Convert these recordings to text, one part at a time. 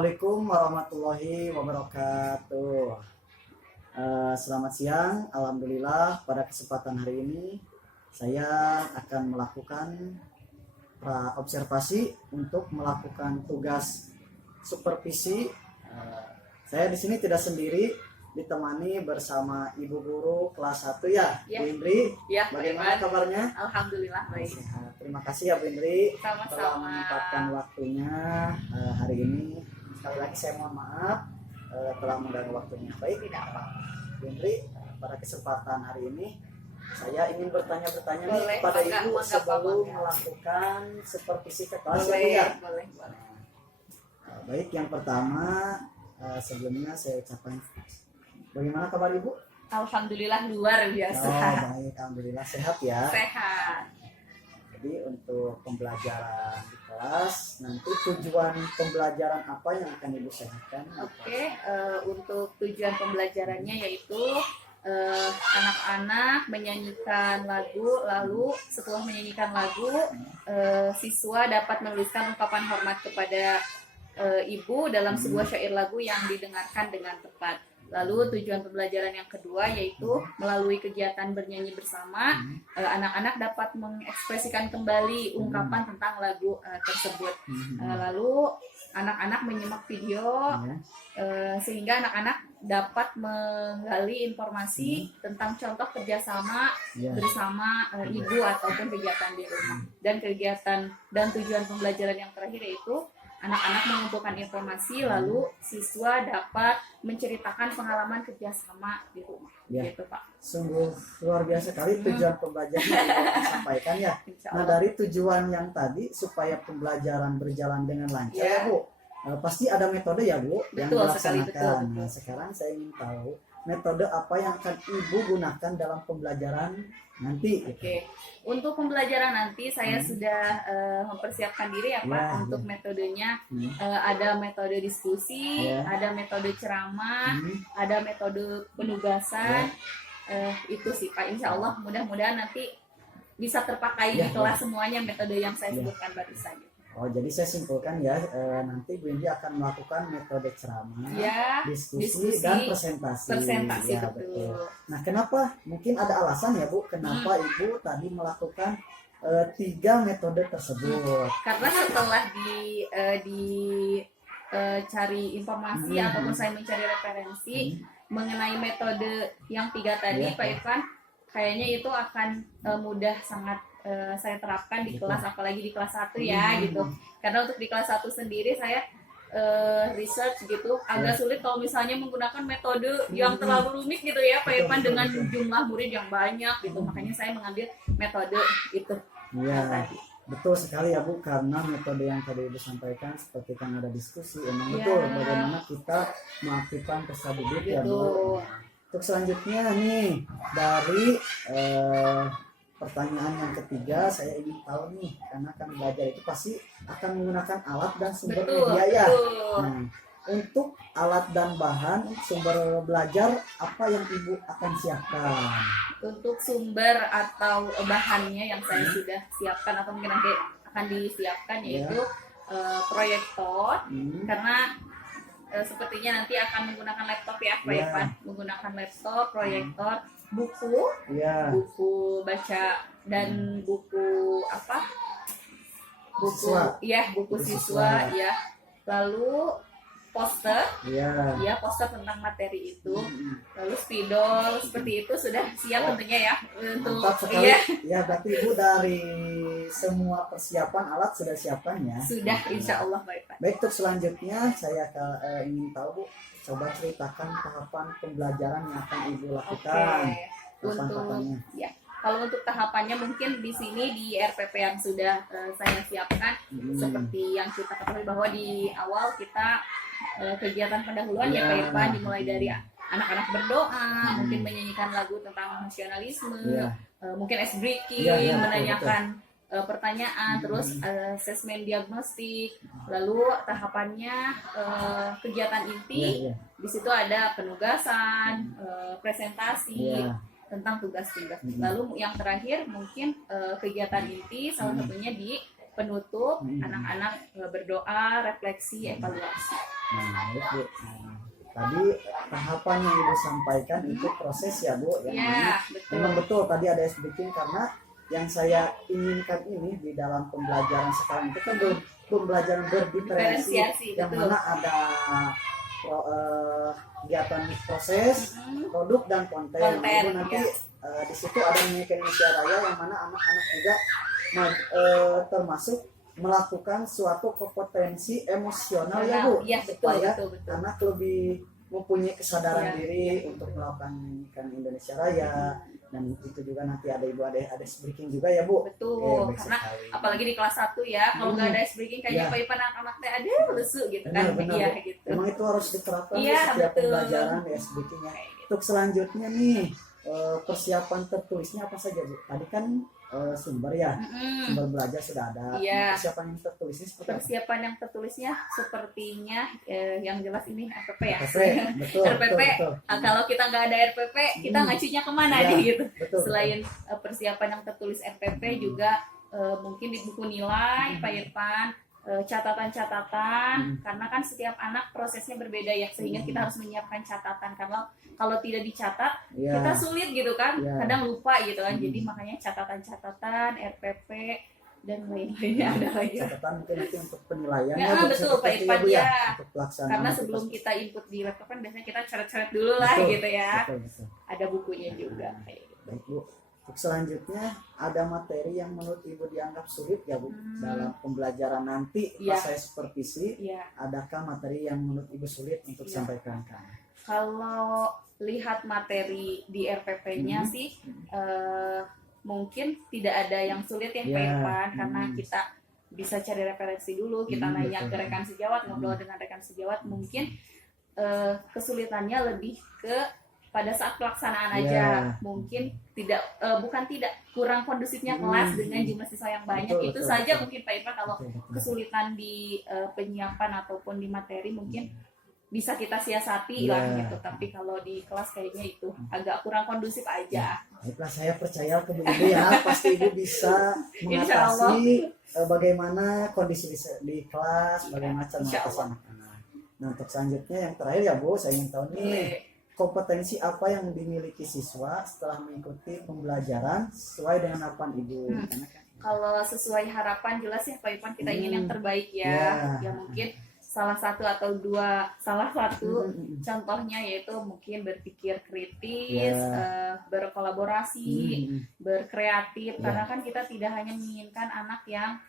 Assalamualaikum warahmatullahi wabarakatuh. Selamat siang. Alhamdulillah pada kesempatan hari ini saya akan melakukan observasi untuk melakukan tugas supervisi. Saya di sini tidak sendiri, ditemani bersama Ibu Guru kelas 1 ya, Ya. Bu Indri. Ya, Bagaimana Pak Iman? kabarnya? Alhamdulillah baik. Sehat. Terima kasih ya Bu Indri telah Sama-sama. menyempatkan waktunya hari ini. Sekali lagi saya mohon maaf telah mengganggu waktunya. Baik, Tidak apa. Bu Indri, pada kesempatan hari ini saya ingin bertanya-bertanya nih Boleh, kepada bangga, Ibu bangga, sebelum bangga. melakukan supervisi ke kelas ya, Bu Boleh, ya. boleh. Baik, yang pertama sebelumnya saya ucapkan bagaimana kabar Ibu? Alhamdulillah luar biasa. Oh, baik, alhamdulillah sehat ya. Sehat. Jadi untuk pembelajaran di kelas, nanti tujuan pembelajaran apa yang akan Ibu sampaikan? Oke, untuk tujuan pembelajarannya yaitu anak-anak menyanyikan lagu, lalu setelah menyanyikan lagu, siswa dapat menuliskan ungkapan hormat kepada ibu dalam sebuah syair lagu yang didengarkan dengan tepat. Lalu tujuan pembelajaran yang kedua yaitu melalui kegiatan bernyanyi bersama, anak-anak dapat mengekspresikan kembali ungkapan tentang lagu tersebut. Lalu anak-anak menyimak video sehingga anak-anak dapat menggali informasi tentang contoh kerjasama bersama ibu ataupun kegiatan di rumah. Dan kegiatan dan tujuan pembelajaran yang terakhir yaitu anak-anak mengumpulkan informasi, lalu siswa dapat menceritakan pengalaman kerjasama di rumah. Ya. Gitu, Pak. Sungguh luar biasa sekali tujuan pembelajaran yang Ibu sampaikan ya. Insya Nah, Allah. dari tujuan yang tadi supaya pembelajaran berjalan dengan lancar Ya. ya Bu, pasti ada metode ya Bu yang Betul sekali, dilaksanakan. betul. Nah, sekarang saya ingin tahu metode apa yang akan Ibu gunakan dalam pembelajaran nanti. Gitu. Oke, untuk pembelajaran nanti saya sudah mempersiapkan diri ya Pak Ya, untuk ya. metodenya. Hmm. Ada metode diskusi, Ya. ada metode ceramah, Hmm. ada metode penugasan. Itu sih Pak. Insya Allah mudah-mudahan nanti bisa terpakai Ya, di kelas semuanya metode yang saya Ya. sebutkan barusan. Oh, jadi saya simpulkan ya, nanti Bu Indi akan melakukan metode ceramah, Ya, diskusi, dan presentasi. presentasi, Ya, betul. Nah, kenapa? Mungkin ada alasan ya Bu, kenapa Ibu tadi melakukan 3 metode tersebut. Karena setelah cari informasi ataupun saya mencari referensi mengenai metode yang 3 tadi, Ya. Pak Irfan, kayaknya itu akan mudah sangat saya terapkan di Betul. kelas, apalagi di kelas 1 ya gitu. Karena untuk di kelas 1 sendiri saya research gitu agak sulit kalau misalnya menggunakan metode yang terlalu rumit gitu ya Pak Betul, Irfan, betul, dengan betul. jumlah murid yang banyak gitu. Makanya saya mengambil metode itu Iya, tadi. betul sekali ya Bu, karena metode yang tadi Ibu sampaikan seperti kan ada diskusi, emang Ya. betul bagaimana kita mengaktifkan peserta didik ya Bu. Betul. Untuk selanjutnya nih, dari pertanyaan yang ketiga, saya ingin tahu nih, karena kan belajar itu pasti akan menggunakan alat dan sumber Betul, media ya. betul. Nah, untuk alat dan bahan sumber belajar apa yang Ibu akan siapkan? Untuk sumber atau bahannya yang saya sudah siapkan atau mungkin nanti akan disiapkan yaitu proyektor, karena sepertinya nanti akan menggunakan laptop ya Pak Ya. Irfan, menggunakan laptop, proyektor, buku Ya, baca dan buku apa? Buku Siswa. ya, buku Buku siswa siswa. ya. Lalu poster ya. poster tentang materi itu. Lalu spidol seperti itu sudah siap tentunya ya untuk Mantap sekali. iya, Ya, berarti Ibu dari semua persiapan alat sudah siapkan ya. sudah insya Allah baik Pak. Baik, untuk selanjutnya saya ingin tahu Bu, coba ceritakan tahapan pembelajaran yang akan Ibu lakukan. Untuk Tahapan-tahapannya. ya, kalau untuk tahapannya mungkin di sini di RPP yang sudah saya siapkan seperti yang kita ketahui bahwa di awal kita kegiatan pendahuluan ya Pak Irfan, dimulai dari anak-anak berdoa, mungkin menyanyikan lagu tentang nasionalisme, Ya. mungkin ice breaking, Ya, ya, betul, menanyakan pertanyaan, terus asesmen diagnostik, lalu tahapannya kegiatan inti. Ya, ya. Di situ ada penugasan, presentasi Ya. tentang tugas-tugas. Lalu yang terakhir mungkin kegiatan inti salah satunya di penutup, Hmm. anak-anak berdoa, refleksi, evaluasi. Nah, itu. Nah, tadi tahapan yang Ibu sampaikan itu proses ya Bu, yang mana Ya, betul. memang betul tadi ada ice breaking, karena yang saya inginkan ini di dalam pembelajaran sekarang itu kan pembelajaran berdiferensi, Diferensiasi, yang betul. mana ada kegiatan proses, produk dan konten. Konten, Ibu nanti ya. di situ ada Memikat Indonesia Raya, yang mana anak-anak juga termasuk melakukan suatu kompetensi emosional ya Bu, Iya, betul, supaya betul, betul. anak lebih mempunyai kesadaran Iya, diri iya. untuk melakukan Memikat Indonesia Raya. Dan itu juga nanti ada Ibu ada breaking juga ya Bu. Betul, baik karena sekali. apalagi di kelas 1 ya, kalau nggak ada ice breaking kayaknya Ya. Pak Ipan anak-anak teh ada lesu gitu kan. Benar, Iya Bu. gitu. Memang itu harus diterapkan di Iya, setiap betul. pembelajaran di SBT-nya. Kayak gitu. Untuk selanjutnya nih, persiapan tertulisnya apa saja Bu? Tadi kan sumber ya, sumber belajar sudah ada. Iya. Persiapan yang tertulisnya seperti apa? Persiapan yang tertulisnya sepertinya yang jelas ini RPP ya. RPP, betul, RPP. betul. Kalau kita nggak ada RPP, kita ngacunya kemana Iya, nih gitu. Betul, Selain persiapan yang tertulis RPP juga mungkin di buku nilai Pak Irfan, catatan-catatan, karena kan setiap anak prosesnya berbeda ya, sehingga kita harus menyiapkan catatan, karena kalau tidak dicatat Iya. kita sulit gitu kan, Iya. kadang lupa gitu kan. Jadi makanya catatan-catatan, RPP dan lain-lainnya ada lagi. Catatan mungkin nanti untuk penilaian Ya, Bu, betul, seperti Pak itu Irfan, Bu, ya. untuk pelaksanaan. Karena nanti sebelum pas- kita input di laptop kan biasanya kita coret-coret dulu lah Betul, gitu ya. betul. Ada bukunya juga kayak gitu. Baik Bu. Untuk selanjutnya ada materi yang menurut Ibu dianggap sulit ya Bu dalam pembelajaran nanti Iya. pas saya supervisi. Iya. Adakah materi yang menurut Ibu sulit untuk Iya. sampaikan? Kalau lihat materi di RPP-nya Hmm. sih mungkin tidak ada yang sulit ya Pak Ya, Irfan, karena kita bisa cari referensi dulu, kita nanya betul. ke rekan sejawat, ngobrol dengan rekan sejawat. Mungkin kesulitannya lebih ke pada saat pelaksanaan aja. Ya. Mungkin tidak bukan tidak kurang kondusifnya kelas dengan jumlah siswa yang banyak. Betul, Itu betul, saja betul. mungkin Pak Irfan. Kalau Betul. kesulitan di penyiapan ataupun di materi mungkin bisa kita Iya. siasati lah gitu. Tapi kalau di kelas kayaknya itu agak kurang kondusif aja. Baiklah, saya percaya ke Bu Ibu ya, pasti Ibu bisa Insya Allah. mengatasi bagaimana kondisi di kelas, bagaimana cara Insya mengatasi Allah. anak-anak. Nah, untuk selanjutnya yang terakhir ya Bu, saya ingin tahu nih, kompetensi apa yang dimiliki siswa setelah mengikuti pembelajaran sesuai dengan harapan Ibu? Karena kan- Kalau sesuai harapan jelas ya Pak Irfan, kita ingin yang terbaik ya. Ya. Ya mungkin salah satu contohnya yaitu mungkin berpikir kritis, berkolaborasi, berkreatif. Ya. Karena kan kita tidak hanya menginginkan anak yang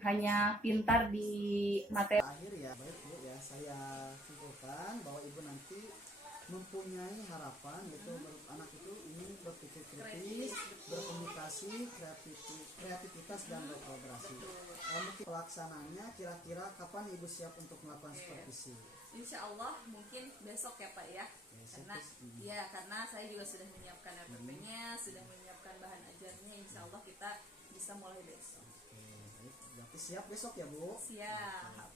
hanya pintar di materi. Akhir ya, baik Bu ya, saya simpulkan bahwa Ibu nanti mempunyai harapan gitu anak itu ingin berpikir kritis, berkomunikasi, kreativitas dan berkolaborasi. Mungkin pelaksanaannya kira-kira kapan Ibu siap untuk melakukan supervisi? Insya Allah mungkin besok ya Pak ya. Karena saya juga sudah menyiapkan RPP-nya, sudah menyiapkan bahan ajarnya. Insya Allah kita bisa mulai besok. Baik, berarti siap besok ya Bu? Siap.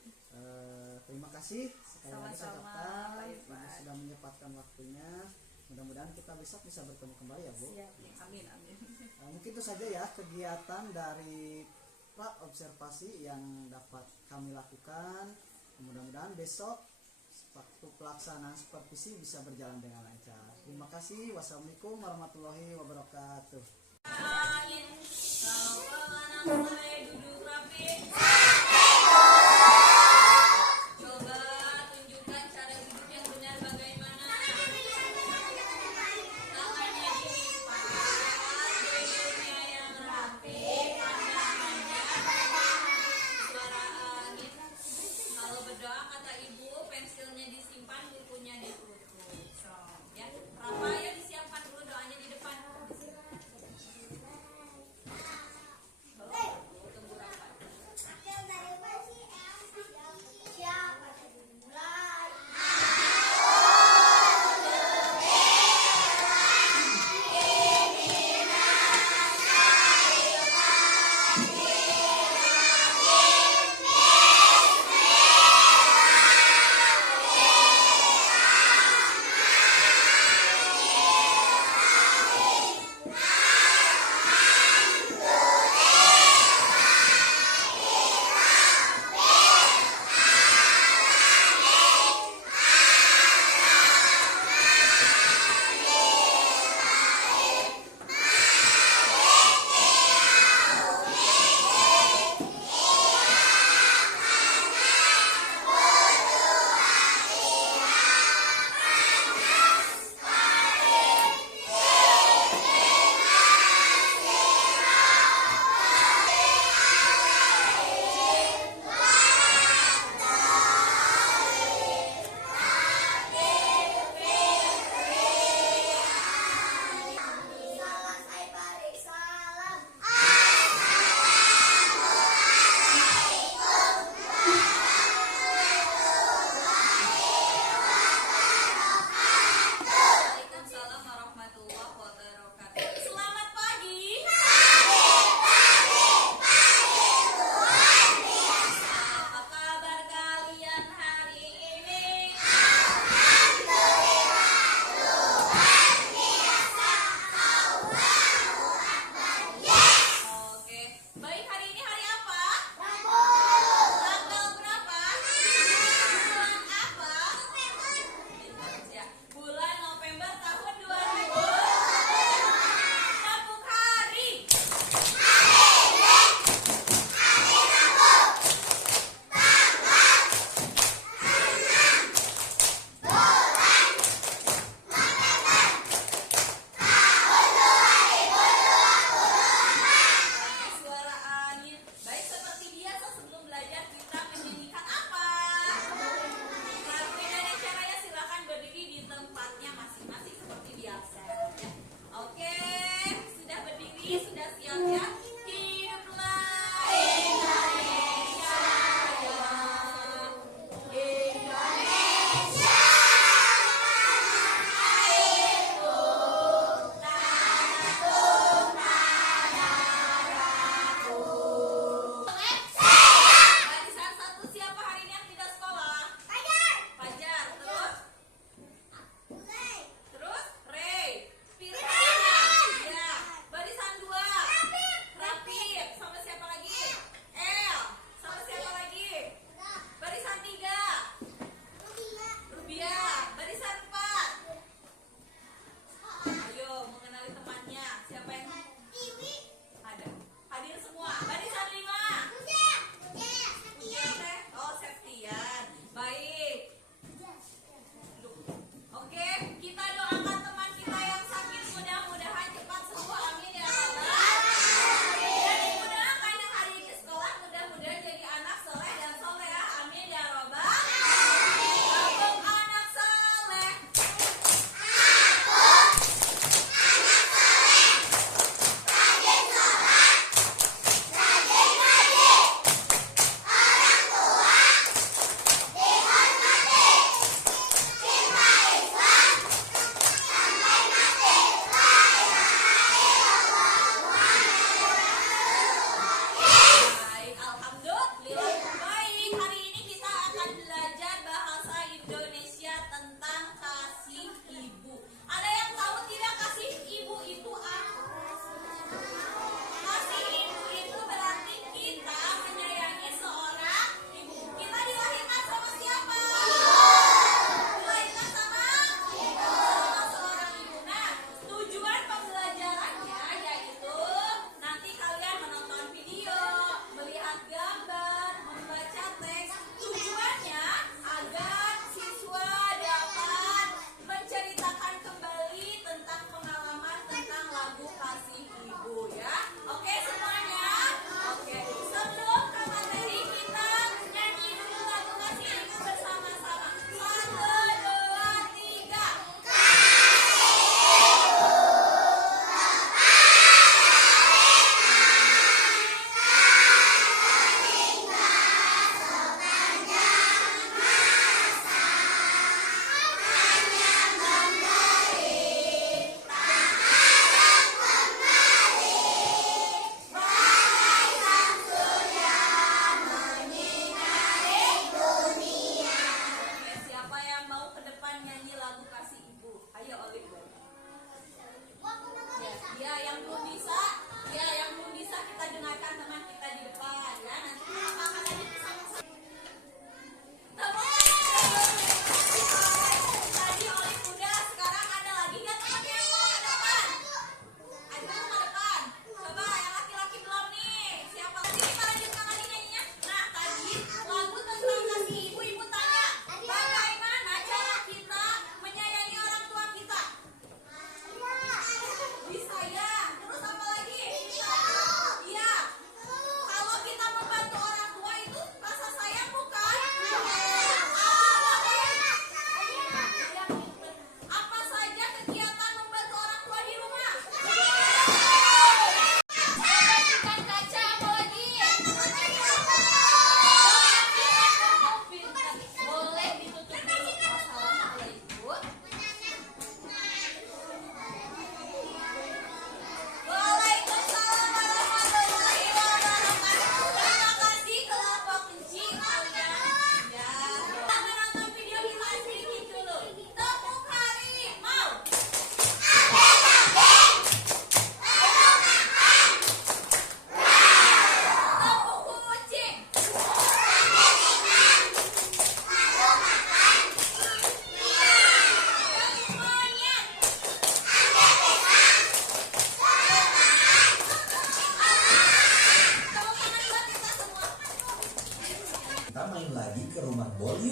Terima kasih sekali lagi saya Sama-sama, ucapkan Pak Ibu Irfan. sudah menyempatkan waktunya. Mudah-mudahan kita besok bisa bertemu kembali ya Bu. Siap. Amin. Mungkin itu saja ya kegiatan dari pra observasi yang dapat kami lakukan. Mudah-mudahan besok waktu pelaksanaan supervisi bisa berjalan dengan lancar. Terima kasih. Wassalamualaikum warahmatullahi wabarakatuh.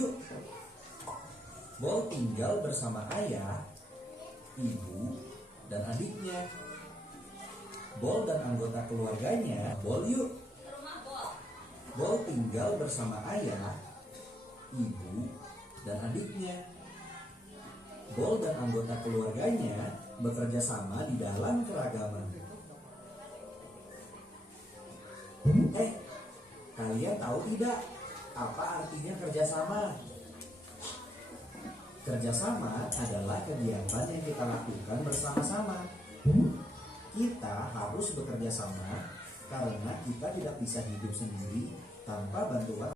yuk. Bol tinggal bersama ayah, ibu, dan adiknya. Bol dan anggota keluarganya, Bol yuk. Bol tinggal bersama ayah, ibu, dan adiknya. Bol dan anggota keluarganya bekerja sama di dalam keragaman. Kalian tahu tidak apa artinya kerjasama? Kerjasama adalah kegiatan yang kita lakukan bersama-sama. Kita harus bekerja sama karena kita tidak bisa hidup sendiri tanpa bantuan.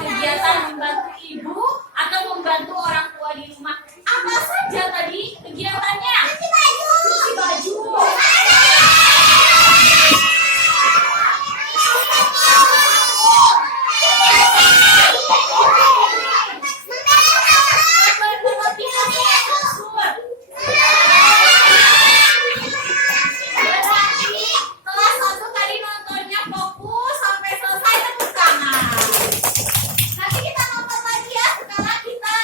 Kegiatan membantu ibu atau membantu orang tua di rumah. Apa saja tadi kegiatannya? Cuci baju. Cuci baju. Nanti kita nonton lagi ya setelah kita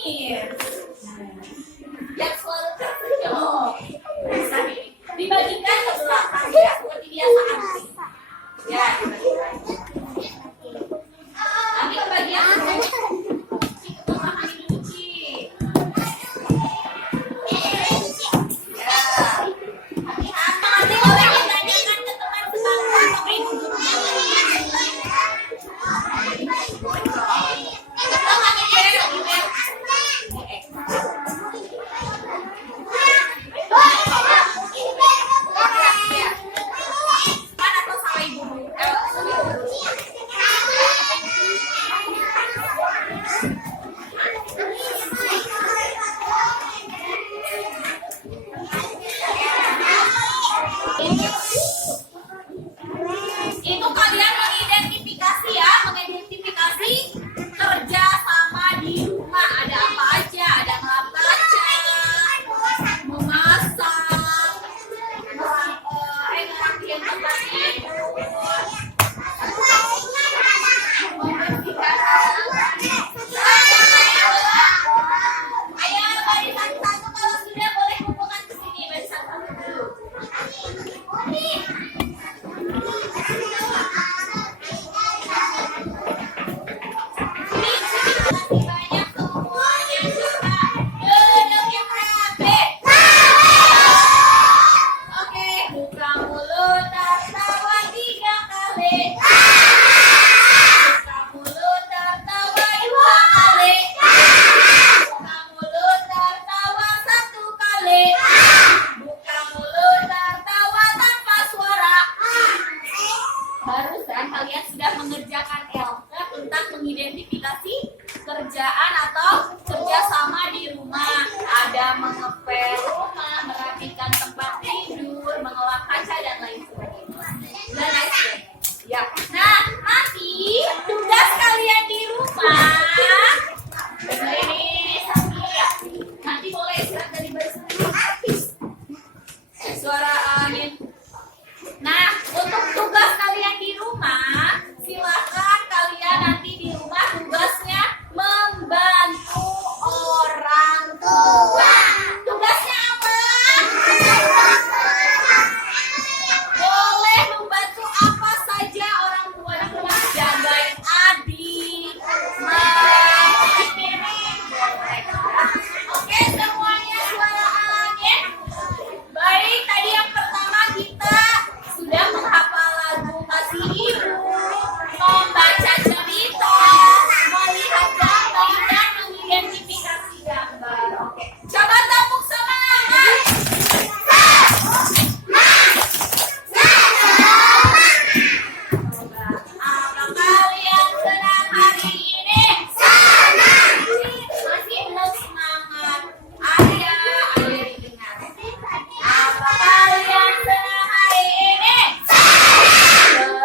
manis. Yang selalu tersenyum. Bisa nih. Dibagikan ke belakang ya, seperti biasa nanti. Ya, dibagikan. Nanti kebagian Ci ke belakang dulu, Ci. Ya. Hati-hati. Nanti boleh ditanyakan ke teman sebangsa atau ibu gurunya. Itu kalian mengidentifikasi ya, mengidentifikasi kerja sama di rumah. Ada apa aja? Ada ngelap kaca, memasak, ngerapiin tempat tidur, membersihkan halaman. Ayo barisan satu, kalau sudah boleh kumpulkan ke sini barisan satu dulu. Barusan kalian sudah mengerjakan LK tentang mengidentifikasi kerjaan atau kerjasama di rumah. Ada mengepel rumah, merapikan tempat tidur, mengelap kaca dan lain sebagainya. Dan lain sebagainya. Ya. Nah, nanti tugas kalian di rumah. Ini nanti boleh istirahat dari barisan dulu. Suara angin. Nah, untuk tugas kalian di rumah, silakan kalian nanti di rumah tugasnya membantu orang tua. Tugasnya apa? Boleh membantu apa saja orang tua di rumah. Jagain adik, cuci piring, boleh. Oke, semuanya suara angin. Baik, tadi yang pertama kita sudah menghafal lagu Kasih Ibu, membaca cerita, melihat gambar, dan mengidentifikasi gambar. Oke, coba tepuk semangat. Apa kalian senang hari ini? Senang. Masih belum semangat. Arya didengar. Apa kalian senang hari ini?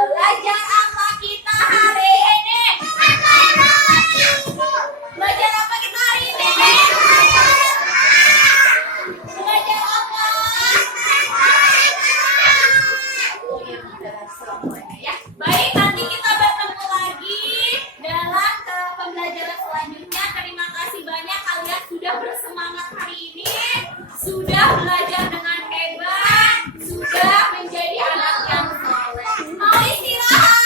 Belajar apa kita hari ini? Belajar apa kita hari ini? Belajar apa? Semuanya ya. Baik, nanti kita bertemu lagi dalam pembelajaran selanjutnya. Terima kasih banyak kalian sudah bersemangat hari ini, sudah belajar dengan hebat, sudah menjadi anak yang soleh. Mau istirahat?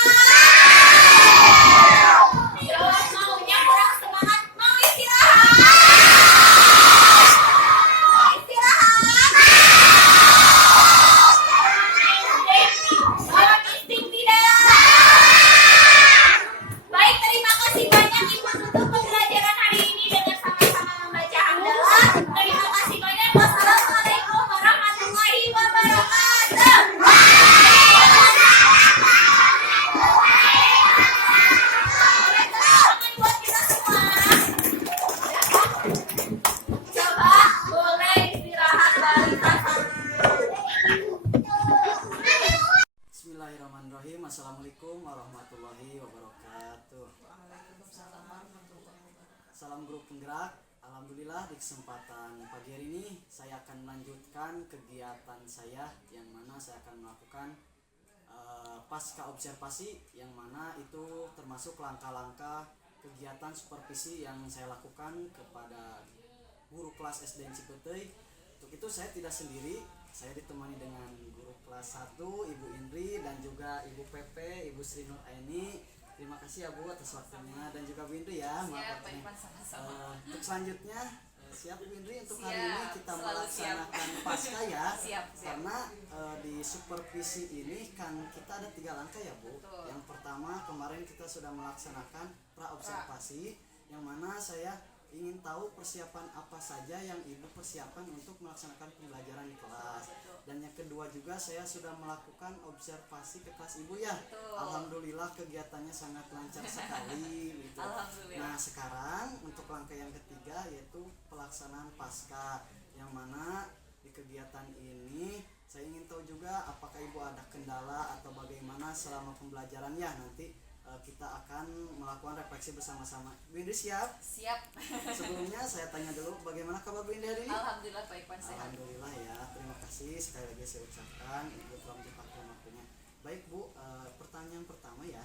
Jawab maunya kurang semangat. Mau istirahat? Mau istirahat? Orang insting tidak. Baik, terima kasih banyak Ibu untuk pembelajaran hari ini dengan sama-sama membaca hamdalah. Terima kasih banyak. Wassalamualaikum warahmatullahi wabarakatuh. Buat kita semua. Coba boleh istirahat barisan satu. Bismillahirrahmanirrahim. Assalamualaikum warahmatullahi wabarakatuh. Salam grup penggerak. Alhamdulillah di kesempatan pagi hari ini saya akan melanjutkan kegiatan saya yang mana saya akan melakukan pasca observasi, yang mana itu termasuk langkah-langkah kegiatan supervisi yang saya lakukan kepada guru kelas SD Cipeteuy. Untuk itu saya tidak sendiri, saya ditemani dengan guru kelas 1 Ibu Indri dan juga Ibu Pepe, Ibu Sri Nur Aini. Terima kasih ya Bu atas waktunya dan juga Bu Indri ya. Siap, Pak Irfan, sama-sama. Untuk selanjutnya siap Bu Indri untuk hari Siap, ini kita selalu melaksanakan pasca ya. Siap. Karena di supervisi ini kan kita ada 3 langkah ya Bu. Betul. Yang pertama kemarin kita sudah melaksanakan praobservasi yang mana saya ingin tahu persiapan apa saja yang Ibu persiapan untuk melaksanakan pembelajaran di kelas. Dan yang kedua juga saya sudah melakukan observasi ke kelas Ibu ya. Betul. Alhamdulillah kegiatannya sangat lancar sekali gitu. Alhamdulillah. Nah sekarang untuk langkah yang ketiga yaitu pelaksanaan pasca, yang mana di kegiatan ini saya ingin tahu juga apakah Ibu ada kendala atau bagaimana selama pembelajaran ya. Nanti kita akan melakukan refleksi bersama-sama. Bu Indri siap? Siap. Sebelumnya saya tanya dulu bagaimana kabar Bu Indri hari ini? Alhamdulillah Pak Irfan sehat. Alhamdulillah ya, terima kasih sekali lagi saya ucapkan Ibu telah menyempatkan waktunya. Baik Bu, pertanyaan pertama ya,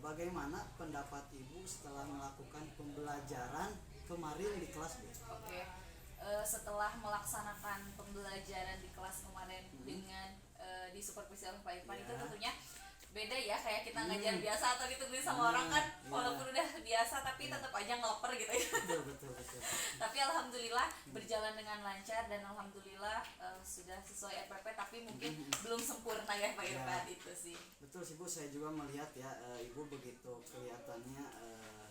bagaimana pendapat Ibu setelah melakukan pembelajaran kemarin di kelas Bu? Oke. Setelah melaksanakan pembelajaran di kelas kemarin dengan disupervisi oleh Pak Irfan, itu Ya. tentunya beda ya, kayak kita ngajar biasa atau ditungguin sama orang kan, Iya. walaupun udah biasa tapi tetap aja ngeloper gitu ya. Betul. Tapi alhamdulillah berjalan dengan lancar dan alhamdulillah sudah sesuai RPP, tapi mungkin belum sempurna ya Pak Ya. Irfan, itu sih. Betul sih Bu, saya juga melihat ya Ibu begitu kelihatannya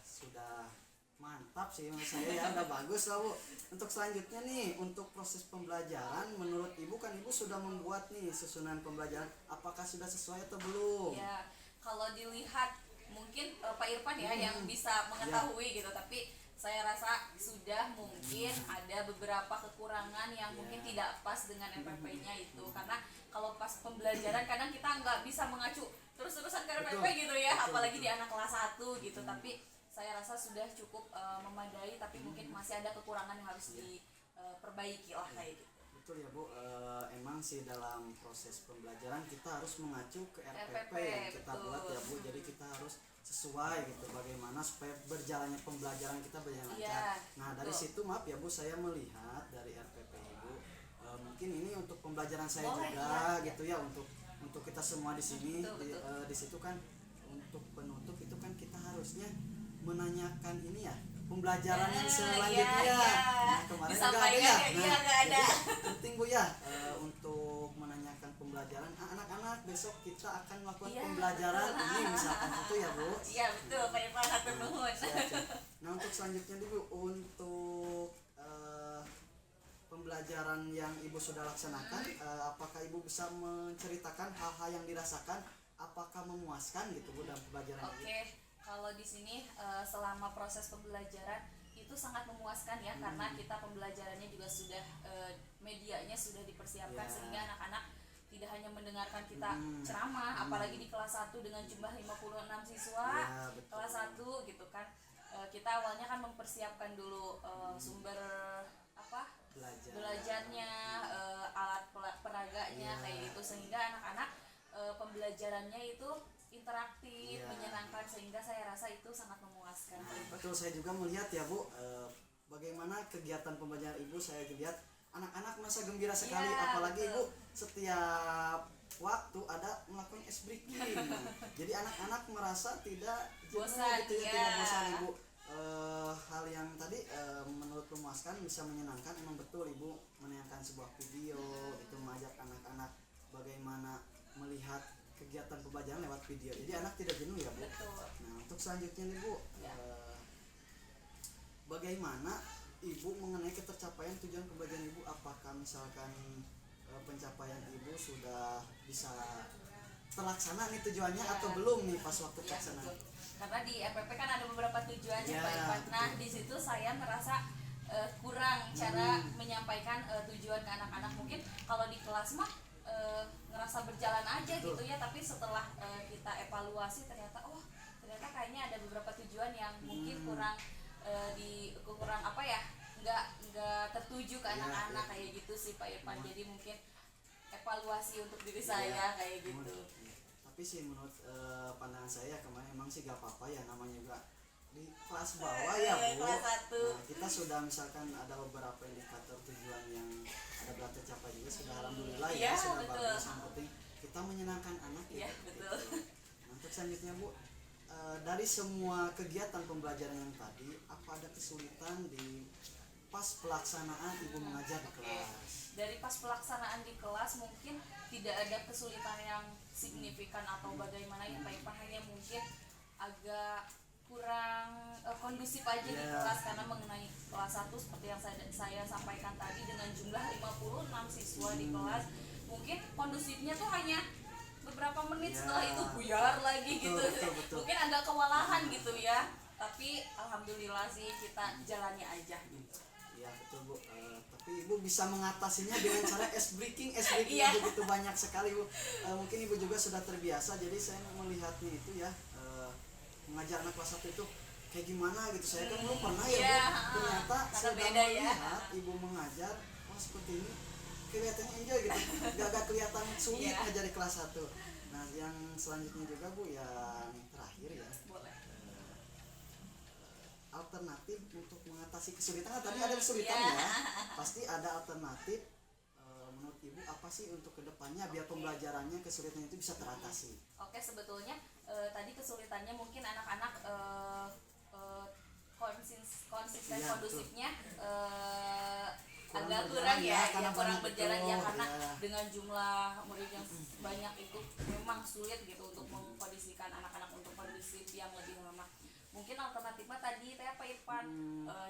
sudah mantap sih menurut saya ya, udah bagus lah Bu. Untuk selanjutnya nih, untuk proses pembelajaran menurut Ibu kan Ibu sudah membuat nih susunan pembelajaran, apakah sudah sesuai atau belum? Ya, kalau dilihat mungkin Pak Irfan ya yang bisa mengetahui gitu, tapi saya rasa sudah mungkin ada beberapa kekurangan yang mungkin tidak pas dengan RPP-nya itu, karena kalau pas pembelajaran kadang kita nggak bisa mengacu terus-terusan ke RPP Betul. gitu ya, Betul, apalagi betul. di anak kelas 1 gitu, tapi saya rasa sudah cukup memadai, tapi mungkin masih ada kekurangan yang harus diperbaiki lah kayak gitu. Betul ya Bu, emang sih dalam proses pembelajaran kita harus mengacu ke RPP RPP, yang kita betul. buat ya Bu, jadi kita harus sesuai gitu bagaimana supaya berjalannya pembelajaran kita berjalan Iya, lancar. Nah dari betul. situ maaf ya Bu, saya melihat dari RPP Ibu, mungkin ini untuk pembelajaran saya Boleh, juga iya. gitu ya, untuk kita semua di sini. Betul, betul. Di situ kan untuk penutup itu kan kita harusnya menanyakan ini ya pembelajaran yang selanjutnya. Iya. Nah, kemarin nggak ada Disampaikan ya. ya, iya, nggak ada. Jadi penting Bu ya untuk menanyakan pembelajaran. Anak-anak besok kita akan melakukan Iya, pembelajaran betul. ini misalkan itu ya Bu. Iya betul, Pak Irfan, hatur nuhun. Siap. Nah untuk selanjutnya dulu untuk pembelajaran yang Ibu sudah laksanakan, apakah Ibu bisa menceritakan hal-hal yang dirasakan, apakah memuaskan gitu Bu dalam pembelajaran Ibu? Oke, kalau di sini selama proses pembelajaran itu sangat memuaskan ya, karena kita pembelajarannya juga sudah medianya sudah dipersiapkan, Ya. sehingga anak-anak tidak hanya mendengarkan kita ceramah, apalagi di kelas 1 dengan jumlah 56 siswa, Ya, betul. kelas 1 gitu kan. Kita awalnya kan mempersiapkan dulu sumber apa? Belajarnya, alat peraganya Ya. kayak gitu, sehingga anak-anak pembelajarannya itu interaktif, Ya. menyenangkan, sehingga saya rasa itu sangat memuaskan. Betul, saya juga melihat ya Bu, bagaimana kegiatan pembelajaran Ibu, saya lihat anak-anak merasa gembira sekali, Iya, apalagi betul. Ibu setiap waktu ada melakukan ice breaking. Jadi anak-anak merasa tidak jenuh Bosan, gitu ya, iya. tidak bosan Ibu. Hal yang tadi menurut memuaskan, bisa menyenangkan, emang betul Ibu menayangkan sebuah video itu mengajak anak-anak bagaimana melihat kegiatan pembelajaran lewat video, jadi anak tidak jenuh ya Bu. Betul. Nah untuk selanjutnya nih Bu, Ya. bagaimana Ibu mengenai ketercapaian tujuan pembelajaran Ibu, apakah misalkan pencapaian Ibu sudah bisa terlaksana nih tujuannya Ya. atau belum nih pas waktu Iya, pelaksanaan? betul. Karena di RPP kan ada beberapa tujuannya Ya, Pak Irfan. Nah, betul. di situ saya merasa kurang cara menyampaikan tujuan ke anak-anak. Mungkin kalau di kelas mah ngerasa berjalan aja Betul. gitu ya, tapi setelah kita evaluasi ternyata ternyata kayaknya ada beberapa tujuan yang mungkin kurang apa ya, nggak tertuju ke Ya, anak-anak ya. kayak gitu sih Pak Irfan. Jadi mungkin evaluasi untuk diri saya kayak gitu. Tapi sih menurut pandangan saya kemarin emang sih gak apa-apa ya, namanya juga di kelas bawah ya Bu. Kelas 1. Nah, kita sudah misalkan ada beberapa indikator tujuan yang ada berat tercapai juga sudah alhamdulillah ya, Iya, sudah betul. bagus. Yang penting kita menyenangkan anak Iya, gitu. betul. Nah, untuk selanjutnya Bu, dari semua kegiatan pembelajaran yang tadi, apa ada kesulitan di pas pelaksanaan Ibu mengajar di Oke. kelas? Dari pas pelaksanaan di kelas mungkin tidak ada kesulitan yang signifikan atau bagaimana ya Pak Irfan, hanya mungkin agak kurang kondusif aja di Ya. kelas karena mengenai kelas 1 seperti yang saya sampaikan tadi dengan jumlah 56 siswa di kelas, mungkin kondusifnya tuh hanya beberapa menit, Ya. setelah itu buyar lagi Betul, gitu. betul. Mungkin agak kewalahan gitu ya, tapi alhamdulillah sih kita jalani aja gitu. Iya betul Bu. Tapi Ibu bisa mengatasinya dengan cara ice breaking Iya. begitu banyak sekali Bu. Mungkin Ibu juga sudah terbiasa, jadi saya melihatnya itu ya, mengajar anak kelas 1 itu kayak gimana gitu. Saya kan belum pernah ya Iya, Bu. Ternyata karena saya beda ya. melihat Ibu mengajar, oh seperti ini kelihatannya enjoy gitu. Gak kelihatan sulit Iya. ngajar di kelas 1. Nah yang selanjutnya juga Bu, yang terakhir ya, Boleh. alternatif untuk mengatasi kesulitan. Tadi ada kesulitan Iya. ya, pasti ada alternatif. Menurut Ibu apa sih untuk kedepannya biar pembelajarannya kesulitan itu bisa teratasi? Oke, sebetulnya tadi kesulitannya mungkin anak-anak konsisten Iya, kondusifnya Kurang agak berjalan kurang ya, ya, karena kurang banyak berjalan itu, ya karena ya. dengan jumlah murid yang banyak itu memang sulit gitu untuk mengkondisikan anak-anak untuk kondisif yang lebih lama. Mungkin alternatifnya tadi teh Pak Irfan,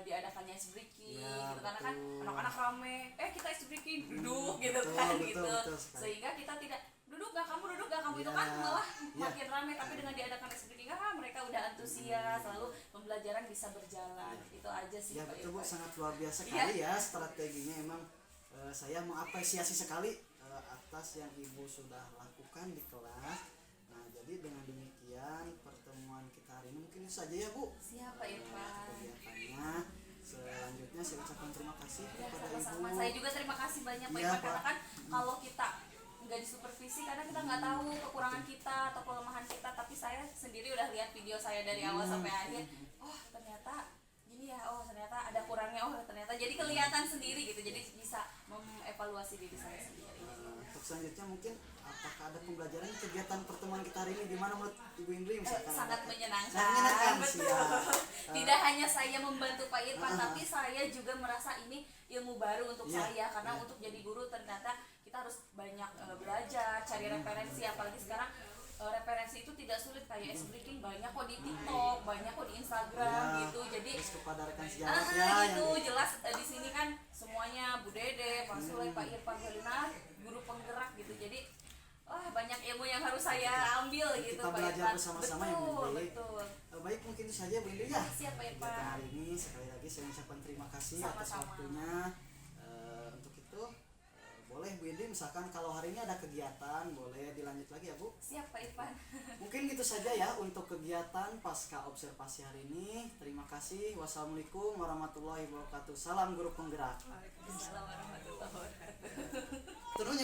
diadakannya ice breaking Ya, gitu, karena kan betul. anak-anak rame, kita ice breaking duduk gitu Betul, kan betul, gitu, betul sekali. sehingga kita tidak duduk gak kamu itu Ya, kan malah ya. makin rame. Tapi dengan diadakan ice breaking mereka udah antusias, lalu pembelajaran bisa berjalan. Itu aja sih Ya Pak betul Bu, Irfan. sangat luar biasa Iya. sekali ya strateginya. Emang saya mengapresiasi sekali atas yang Ibu sudah lakukan di kelas. Nah jadi dengan demikian pertemuan kita hari ini mungkin itu saja ya Bu. Siapa Irfan? Kegiatannya selanjutnya saya ucapkan terima kasih Ya, kepada sama-sama. Ibu. Saya juga terima kasih banyak Pak Iya, Irfan, karena Pak. kan kalau kita nggak disupervisi karena kita nggak tahu kekurangan kita atau kelemahan kita, tapi saya sendiri udah lihat video saya dari awal sampai akhir. Oh ternyata gini ya, oh ternyata ada kurangnya, oh ternyata jadi kelihatan sendiri gitu, jadi bisa mengevaluasi diri saya sendiri. Untuk selanjutnya mungkin apakah ada pembelajaran kegiatan pertemuan kita hari ini, gimana menurut Ibu Indri misalkan? Sangat ada- menyenangkan. Sangat menyenangkan Betul. siap. Tidak hanya saya membantu Pak Irfan, Ah. tapi saya juga merasa ini ilmu baru untuk Iya, saya, karena iya. untuk jadi guru ternyata kita harus banyak belajar, cari referensi, apalagi sekarang referensi itu tidak sulit, kayak ice breaking banyak kok di TikTok, banyak kok di Instagram Ya, gitu. Jadi terus kepada rekan sejawat ya itu yang jelas di sini kan semuanya Bu Dede, Pak Sule, Pak Irfan, Helena, guru penggerak gitu. Jadi banyak ilmu yang harus saya ambil gitu kita Pak belajar Irfan. bersama-sama ya, Bu Betul, Indri. betul. Baik, mungkin itu saja Bu Indri ya. Siapa Irfan? Kegiatan hari ini sekali lagi saya ucapkan terima kasih atas Sama-sama. waktunya. Untuk itu boleh Bu Indri misalkan kalau hari ini ada kegiatan boleh dilanjut lagi ya Bu. Siapa Irfan? Mungkin gitu saja ya untuk kegiatan pasca observasi hari ini. Terima kasih. Wassalamualaikum warahmatullahi wabarakatuh. Salam guru penggerak. Waalaikumsalam warahmatullahi wabarakatuh. Terus